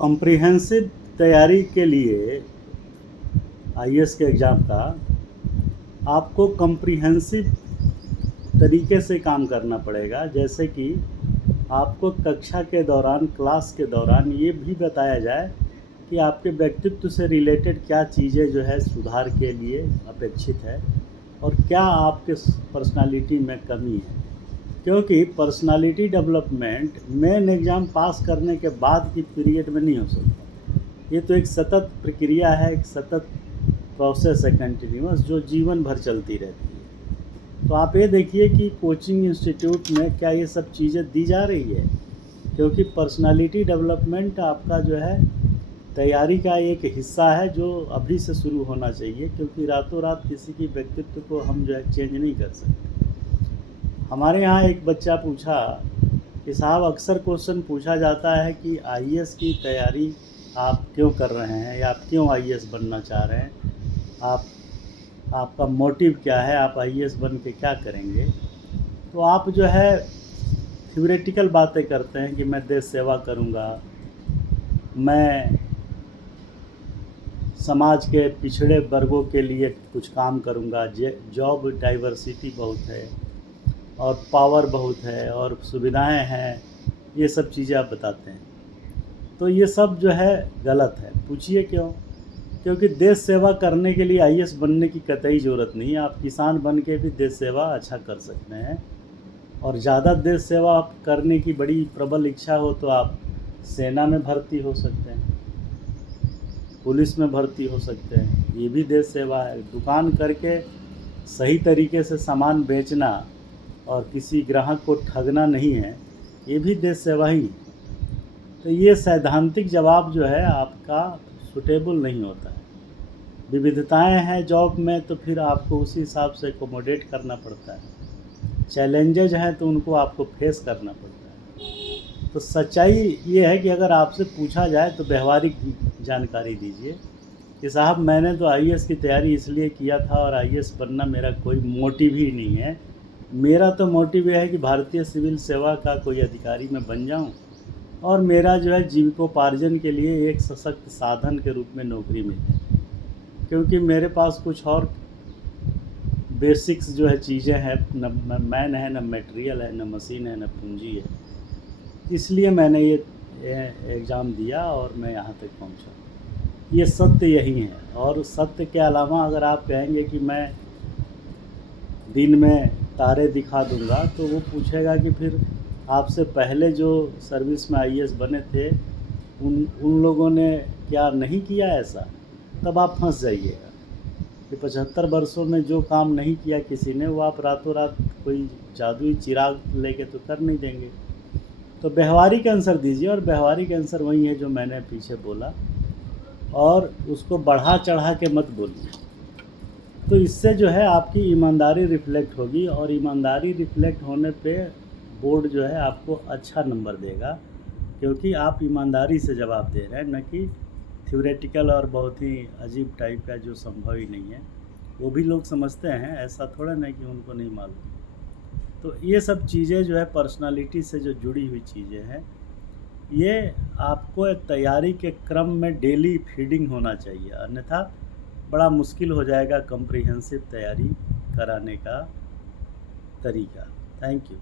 Comprehensive तैयारी के लिए आईएएस के एग्ज़ाम का आपको कॉम्प्रिहेंसिव तरीके से काम करना पड़ेगा। जैसे कि आपको कक्षा के दौरान, क्लास के दौरान ये भी बताया जाए कि आपके व्यक्तित्व से रिलेटेड क्या चीज़ें जो है सुधार के लिए अपेक्षित है और क्या आपके पर्सनालिटी में कमी है। क्योंकि personality development main exam pass करने के बाद की पीरियड में नहीं हो सकता। ये तो एक सतत प्रक्रिया है, एक सतत प्रोसेस है कंटिन्यूअस, जो जीवन भर चलती रहती है। तो आप ये देखिए कि कोचिंग इंस्टीट्यूट में क्या ये सब चीज़ें दी जा रही है, क्योंकि पर्सनालिटी डेवलपमेंट आपका जो है तैयारी का एक हिस्सा है जो अभी से शुरू होना चाहिए, क्योंकि रातों रात किसी की व्यक्तित्व को हम जो है चेंज नहीं कर सकते। हमारे यहाँ एक बच्चा पूछा कि साहब, अक्सर क्वेश्चन पूछा जाता है कि आईएएस की तैयारी आप क्यों कर रहे हैं या आप क्यों आईएएस बनना चाह रहे हैं, आपका मोटिव क्या है, आप आईएएस बन के क्या करेंगे। तो आप जो है थ्योरेटिकल बातें करते हैं कि मैं देश सेवा करूँगा, मैं समाज के पिछड़े वर्गों के लिए कुछ काम करूँगा, जॉब डाइवर्सिटी बहुत है और पावर बहुत है और सुविधाएं हैं, ये सब चीज़ें आप बताते हैं। तो ये सब जो है गलत है। पूछिए क्यों? क्योंकि देश सेवा करने के लिए आईएएस बनने की कतई ज़रूरत नहीं है। आप किसान बन के भी देश सेवा अच्छा कर सकते हैं, और ज़्यादा देश सेवा आप करने की बड़ी प्रबल इच्छा हो तो आप सेना में भर्ती हो सकते हैं, पुलिस में भर्ती हो सकते हैं, ये भी देश सेवा है। दुकान करके सही तरीके से सामान बेचना और किसी ग्राहक को ठगना नहीं है, ये भी देश सेवा ही है। तो ये सैद्धांतिक जवाब जो है आपका सूटेबल नहीं होता है। विविधताएं हैं जॉब में, तो फिर आपको उसी हिसाब से एकोमोडेट करना पड़ता है। चैलेंजेज हैं तो उनको आपको फेस करना पड़ता है। तो सच्चाई ये है कि अगर आपसे पूछा जाए तो व्यवहारिक जानकारी दीजिए कि साहब, मैंने तो आईएएस की तैयारी इसलिए किया था और आईएएस बनना मेरा कोई मोटिव ही नहीं है। मेरा तो मोटिव यह है कि भारतीय सिविल सेवा का कोई अधिकारी मैं बन जाऊं और मेरा जो है जीविकोपार्जन के लिए एक सशक्त साधन के रूप में नौकरी मिले, क्योंकि मेरे पास कुछ और बेसिक्स जो है चीज़ें हैं, न मैन है, न मटेरियल है, न मशीन है, न पूंजी है। इसलिए मैंने ये एग्ज़ाम दिया और मैं यहाँ तक पहुँचा। ये सत्य यही है। और सत्य के अलावा अगर आप कहेंगे कि मैं दिन में तारे दिखा दूंगा, तो वो पूछेगा कि फिर आपसे पहले जो सर्विस में आईएएस बने थे उन लोगों ने क्या नहीं किया ऐसा। तब आप फंस जाइएगा कि 75 वर्षों में जो काम नहीं किया किसी ने, वो आप रातों रात कोई जादुई चिराग लेके तो कर नहीं देंगे। तो व्यवहारिक आंसर दीजिए, और व्यवहारिक आंसर वही है जो मैंने पीछे बोला, और उसको बढ़ा चढ़ा के मत बोलिए। तो इससे जो है आपकी ईमानदारी रिफ्लेक्ट होगी, और ईमानदारी रिफ्लेक्ट होने पे बोर्ड जो है आपको अच्छा नंबर देगा, क्योंकि आप ईमानदारी से जवाब दे रहे हैं, न कि थ्योरेटिकल और बहुत ही अजीब टाइप का जो संभव ही नहीं है। वो भी लोग समझते हैं, ऐसा थोड़ा नहीं कि उनको नहीं मालूम। तो ये सब चीज़ें जो है पर्सनालिटी से जो जुड़ी हुई चीज़ें हैं, ये आपको तैयारी के क्रम में डेली फीडिंग होना चाहिए, अन्यथा बड़ा मुश्किल हो जाएगा कॉम्प्रिहेंसिव तैयारी कराने का तरीका। Thank you.